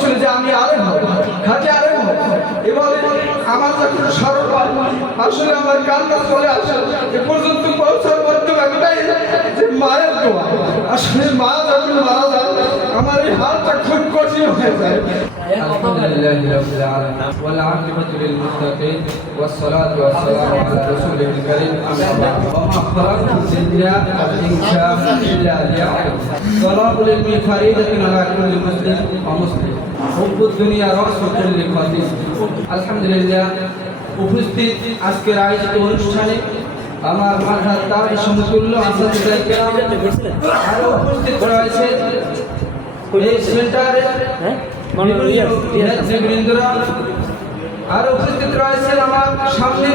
ছিল যে আমি আলেম হব, খাঁটি আলেম হব। এবার আমার যখন স্মরণ হয় আসলে আমার কান্না চলে আসে। এ পর্যন্ত পৌঁছার মাধ্যমে একটাই যে মায়ের দোয়া। আসলে মা যখন মারা যায় আমার এই হালটা খুব কঠিন হয়ে যায়। আলহামদুলিল্লাহি রাব্বিল আলামিন ওয়াল আকিবাতু লিল মুত্তাকিন ওয়াস সালাতু ওয়াস সালামু আলা রাসূলিল কারীম আম্মা বা'দ ওয়া মা খালাকতুল জিন্না ওয়াল ইনসা ইল্লা লিয়া'বুদুন তালাবুল ইলমি ফারিদাতুন আলা কুল্লি মুসলিম ওয়া মুসলিম হুব্বুদ দুনিয়া রাসূল কুল্লি খাতিব। আলহামদুলিল্লাহ, উপস্থিত আজকের আয়োজিত অনুষ্ঠানে আমার মাথার তার সমতুল্য আসাদুল্লাহ কেরাম আরো উপস্থিত রয়েছে এই সেন্টারে নেতৃবৃন্দরা, আরো উপস্থিত রয়েছেন আমার সামনে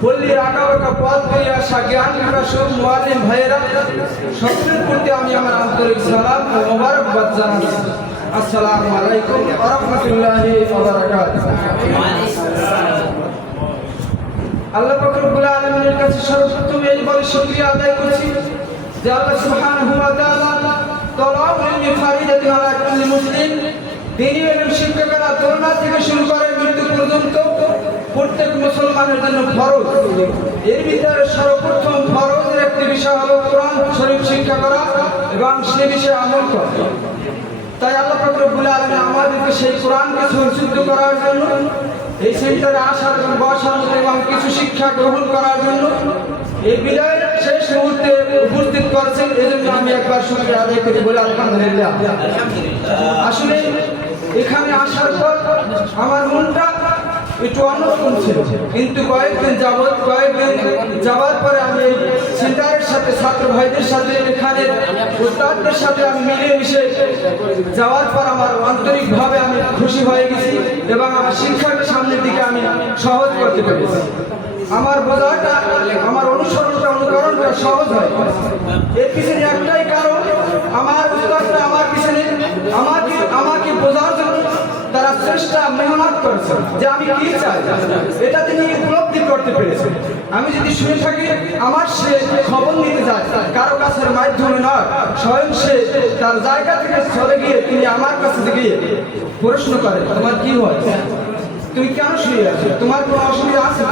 পল্লীর আঁকা বাঁকা পথ পেয়ে আসা জ্ঞান প্রকাশক মুআল্লিম ভাইয়েরা, সকলের প্রতি আমি আমার আন্তরিক সালাম ও মোবারকবাদ জানাচ্ছি। আসসালামু আলাইকুম ওয়া রাহমাতুল্লাহি ওয়া বারাকাতুহু। আল্লাহ পাক রব্বুল আলামিনের কাছে সর্বপ্রথম এই বলে শুকরিয়া আদায় করছি যে আল্লাহ সুবহানাহু ওয়া তাআলা তালাবুল ইলমি ফারিদাতুন আলা কুল্লি মুসলিম, দ্বীনি ইলম শিক্ষকেরা তরুণা থেকে শুরু করে মৃত্যু পর্যন্ত প্রত্যেক মুসলমানের জন্য ফরজ। এর ভিতরে সর্বপ্রথম ফরজের একটি বিষয় হলো কোরআন শরীফ শিক্ষা করা এবং সে বিষয়ে আমল করা। তাই আল্লাহ পাক রব্বুল আলামিন আমাদেরকে সেই কোরআনকে সংশুদ্ধ করার জন্য এই সেন্টারে আসার এবং বসার এবং কিছু শিক্ষা গ্রহণ করার জন্য এই বিদায়ের শেষ মুহূর্তে উপস্থিত করেছেন। এই জন্য আমি একবার শুকরিয়া আদায় করি বলে আলহামদুলিল্লাহ। আসলে এখানে আসার পর আমার মনটা একটু অন্যরকম ছিল, কিন্তু কয়েকদিন যাওয়ার পরে আমি এই সেন্টারের সাথে ছাত্র ভাইদের সাথে এখানে উস্তাদদের সাথে আমি মিলেমিশে যাওয়ার পর আমার আন্তরিকভাবে আমি খুশি হয়ে গেছি এবং আমার শিক্ষাকে সামনের দিকে আমি সহজ করতে পেরেছি। আমার বোঝাটা, আমার অনুসরণটা, অনুকরণটা সহজ হয়। এর পিছনে একটাই কারণ, আমার উস্তাদরা আমার পিছনে আমাকে বোঝার জন্য তারা চেষ্টা মেহনত করেছে যে আমি কি চাই, এটা তিনি উপলব্ধি করতে পেরেছেন। আমি যদি শুনে থাকি আমার সে খবর নিতে যায় কারো কাছের মাধ্যমে নয়, স্বয়ং সে তার জায়গা থেকে চলে গিয়ে তিনি আমার কাছে গিয়ে প্রশ্ন করে তোমার কি হয়, তুমি কেন শুয়ে আছো, তোমার কোনো অসুবিধা আছে?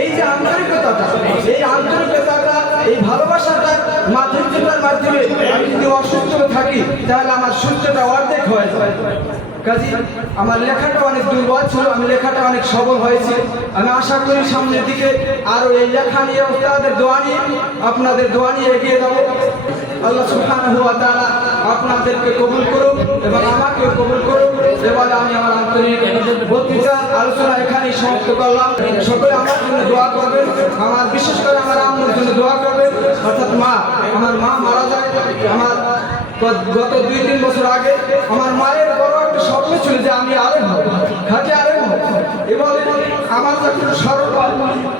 এই যে আন্তরিকতাটা, এই আন্তরিকতাটা, এই ভালোবাসাটা, মাধুর্যতার মাধ্যমে আমি যদি অসুস্থ থাকি তাহলে আমার সুস্থতা অর্ধেক হয়ে যায়। কাজী আমার লেখাটা অনেক দুর্বল ছিল, আমি লেখাটা অনেক সবল হয়েছে। আমি আশা করি সামনের দিকে আরো এই লেখা নিয়ে আপনাদের দোয়া নিয়ে এগিয়ে যাবো। আল্লাহ সুবহানাহু ওয়া তাআলা আপনাদেরকে কবুল করুক এবং আমাকেও কবুল করুক। এবারে আমি আমার আন্তরিক বক্তৃতা আলোচনা এখানেই সমাপ্ত করলাম। সকলে আমার জন্য দোয়া করবেন, আমার বিশেষ করে আমার আম্মুর জন্য দোয়া করবেন। অর্থাৎ আমার মা মারা যায় আমার গত 2-3 বছর আগে। আমার মায়ের বড় একটা স্বপ্ন ছিল যে আমি আলেম হব, খাঁটি আলেম হব। এবারে আমার যখন স্মরণ হয়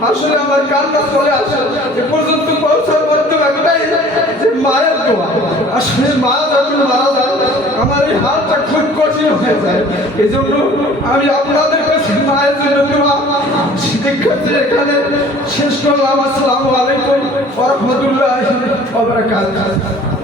আসলে আমার কান্না চলে আসে। এ পর্যন্ত পৌঁছার মাধ্যমে একটাই যে মায়ের দোয়া। আসলে মা যখন মারা যায় আমার এই হালটা খুব কঠিন হয়ে যায়। এই জন্য আমি আপনাদের কাছে মায়ের জন্য দোয়া শিক্ষার্থী এখানে শেষ করলাম। আসসালামু আলাইকুম ওয়া রাহমাতুল্লাহি ওয়া বারাকাতুহু।